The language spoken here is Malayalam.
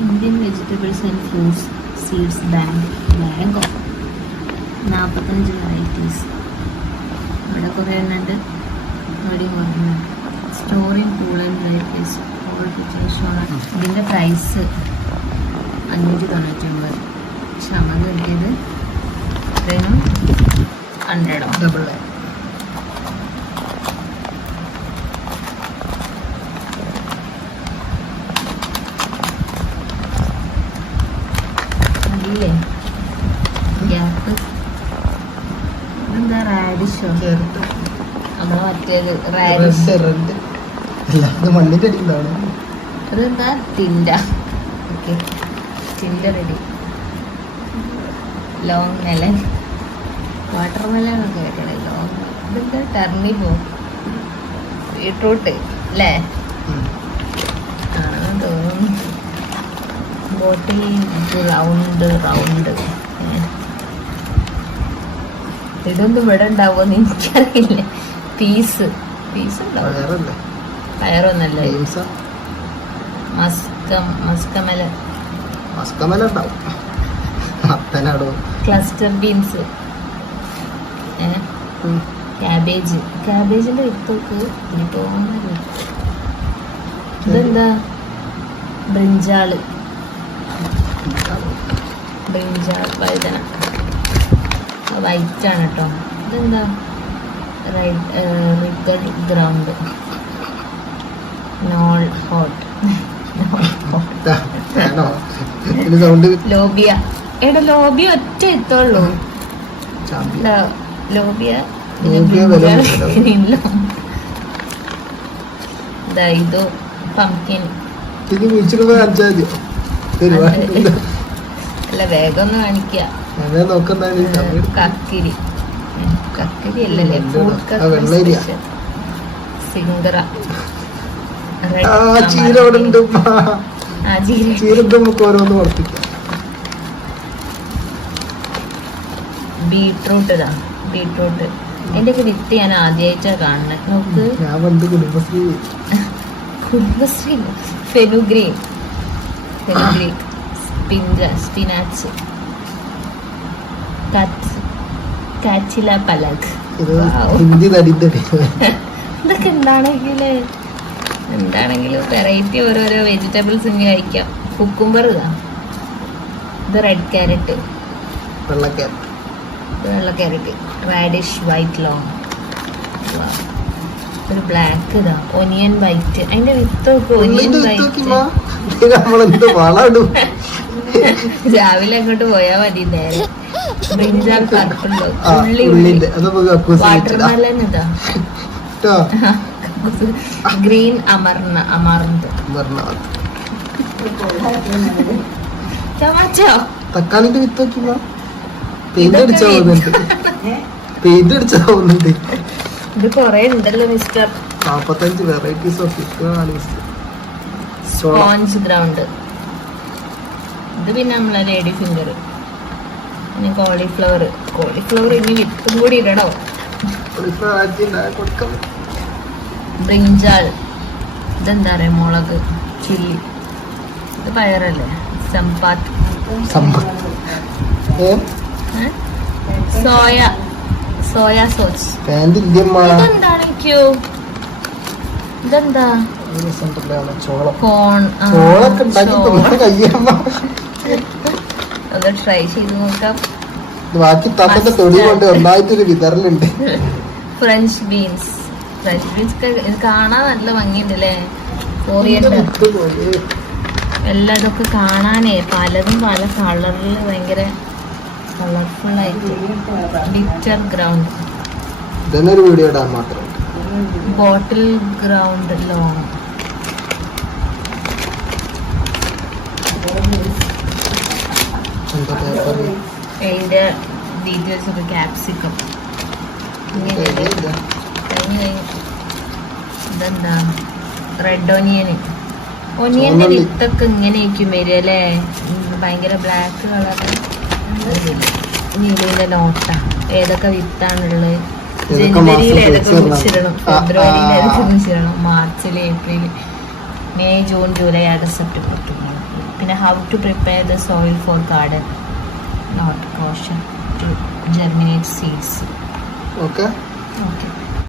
Indian vegetables and fruits seeds bank ബാങ്കോ നാൽപ്പത്തഞ്ച് വെറൈറ്റീസ് ഇവിടെ കുറേ എണ്ണുണ്ട്. ഇവിടെയും കുറേ സ്റ്റോറിൻ സ്റ്റോറിങ് കൂൾ ആൻഡ് വെറൈറ്റീസ് ഇതിന്റെ പ്രൈസ് അഞ്ഞൂറ്റി തൊണ്ണൂറ്റി ഒമ്പത് പക്ഷെ നമ്മൾ കിട്ടിയത് ഇത്രയും ഹൺഡ്രഡോ ഡബിൾ ഇല്ലേ ഗ്യാപ്പ് ഇതെന്താ റാഡിഷോ ചേർത്ത്. നമ്മളെ മറ്റേത് റാഡിഷ് റെഡ് റെഡ്. അല്ല അത് മണ്ണിന്റെ അടിയിലാണ് അതെന്താ? Tinda okay. Tinda ready. Long melon. Water melon ഒക്കെ കേട്ടേ ലോങ്. ഇതെന്താ? ടർണിപ്പോ ബീട്രൂട്ട് അല്ലേ ആണെന്ന് തോന്നുന്നു. Bottle round round. ഇതൊന്നും ഇവിടെ ഉണ്ടാവുമെന്ന് എനിക്കറിയില്ല. പീസ്. പീസ് ഉണ്ടാവും. പയറൊന്നല്ല? മസ്കം മസ്കമല. മസ്കമല ഉണ്ടാവും. Cluster beans. ക്യാബേജ്. ക്യാബേജിന്റെ വിത്തൊക്കെ തോന്നുന്നത് ഇതെന്താ? ബ്രിഞ്ചാൾ. ബ്രിഞ്ചാൾ വഴുതന. വൈറ്റ് ആണ് കേട്ടോ. ഇതെന്താ? Ridged ground. Nol hot. ലോബിയ. എടാ ലോബിയ ഒറ്റ എത്തുള്ളൂ ലോബിയ. ഇതാ പംകിൻ. അല്ല വേഗം ഒന്ന് കാണിക്കുക അങ്ങനെ നോക്കുന്നതാണ്. കക്കിരി. കക്കിരി അല്ലല്ലേ വെള്ളരിയ. സിംഗറ. ചീര അവിടെ ഉണ്ട് ഉമ്മ. ആ ചീര. ചീര ഇത് നമുക്ക് ഓരോന്ന് വർത്തിക്കാം ബീട്രൂട്ട് ഇതാ. ബീട്രൂട്ട്. എന്റെ ഒക്കെ വിത്ത് ഞാൻ ആദ്യമായിട്ടാ കാണുന്നത് നോക്ക്. ഞാൻ പണ്ട് കുടുംബശ്രീ. കുടുംബശ്രീ ഫെനുഗ്രീൻ. ഫെനുഗ്രീൻ. സ്പിഞ്ച സ്പിനാച്ച്. കാച്ചില പലക്. ഹിന്ദി ഇതൊക്കെ എന്താണെങ്കിൽ? എന്താണെങ്കിലും വെറൈറ്റി ഓരോരോ വെജിറ്റബിൾസ് ഇങ്ങനെ കഴിക്കാം. കുക്കുംബർ ഇതാ. റെഡ് ക്യാരറ്റ് വെള്ള ഇത് വെള്ള ക്യാരറ്റ് റാഡിഷ് വൈറ്റ് ലോങ് ഒരു ബ്ലാക്ക് ഇതാ. ഒനിയൻ വൈറ്റ് അതിന്റെ വിത്തൊക്കെ ഒനിയൻ വൈറ്റ് നമ്മളെന്ത് വളമിടും? രാവിലെ അങ്ങോട്ട് പോയാ മതി നേരെ. ബ്രിഞ്ചാൾ പർപ്പിളോ ആ ഉള്ളി ഉള്ളി. ഉള്ളിന്റെ അത് നമുക്ക് കക്കൂസ് വാട്ടർ വെച്ചിടാം. മെലൻ ഇതാ ഗ്രീൻ അമർന്ന അമർന്ത് ടൊമാറ്റോ തക്കാളിന്റെ വിത്ത് നോക്കിമ്മ പെയിന്റ് അടിച്ചാ പോകുന്നുണ്ട്. പെയിന്റ് അടിച്ചാ പോകുന്നുണ്ട്. ഇത് കൊറേ ഉണ്ടല്ലോ മിസ്റ്റർ. നാപ്പത്തഞ്ച് വെറൈറ്റീസ് ഓഫ് സ്പോഞ്ച് ഗ്രൗണ്ട് ഇത് പിന്നെ നമ്മളെ ലേഡി ഫിംഗർ പിന്നെ കോളിഫ്ലവർ കോളിഫ്ലവർ ഇനി വിത്തും കൂടി ഇടണോ? ബ്രിഞ്ചാൾ. ഇതെന്താ പറയാ മുളക് ചില്ലി? ഇത് പയറല്ലേ? സമ്പാത്ത്? സോയ. Soya sauce. പാന്റ് ഇല്ലമ്മ ഇതെന്താണ് ക്യൂ ഇതെന്താ? രസമുണ്ടല്ലോ ചോളം. കോൺ ആ, ചോളൊക്കെ ഉണ്ടാക്കി ചോളം. തിന്ന കയ്യമ്മ. ഒന്ന് ട്രൈ ചെയ്ത് നോക്കാം. ബാക്കി തത്തന്റെ തൊടി കൊണ്ട് ഒന്നായിട്ടൊരു വിതറലുണ്ട്. ഫ്രഞ്ച് ബീൻസ് ഫ്രഞ്ച് ബീൻസ് കാണാൻ നല്ല ഭംഗിയുണ്ട് അല്ലേ കോറിയൻഡർ എല്ലാം ഇതൊക്കെ കാണാനേ പലതും പല കളറിൽ ഭയങ്കര കളർഫുൾ ആയിട്ട്. ലിറ്റർ ഗ്രൗണ്ട് ബോട്ടിൽ ഗ്രൗണ്ട് എന്താ ഡീറ്റെയിൽസ് ഒക്കെ ക്യാപ്സിക്കം ഇതെന്താ? റെഡ് ഒനിയൻ ഒനിയന്റെ വിത്തൊക്കെ ഇങ്ങനെ ആയിരിക്കും വരിക അല്ലേ? ഭയങ്കര ബ്ലാക്ക് കളർ നീലിന്റെ നോട്ട ഏതൊക്കെ വിത്താണുള്ളത്? ജനുവരിയിൽ ഏതൊക്കെ? കുഴിച്ചിടണം ഫെബ്രുവരിയിൽ ഏതൊക്കെ കുഴിച്ചിടണം മാർച്ചിൽ April May June July August September October. പിന്നെ how to prepare the soil for garden note caution to germinate seeds okay okay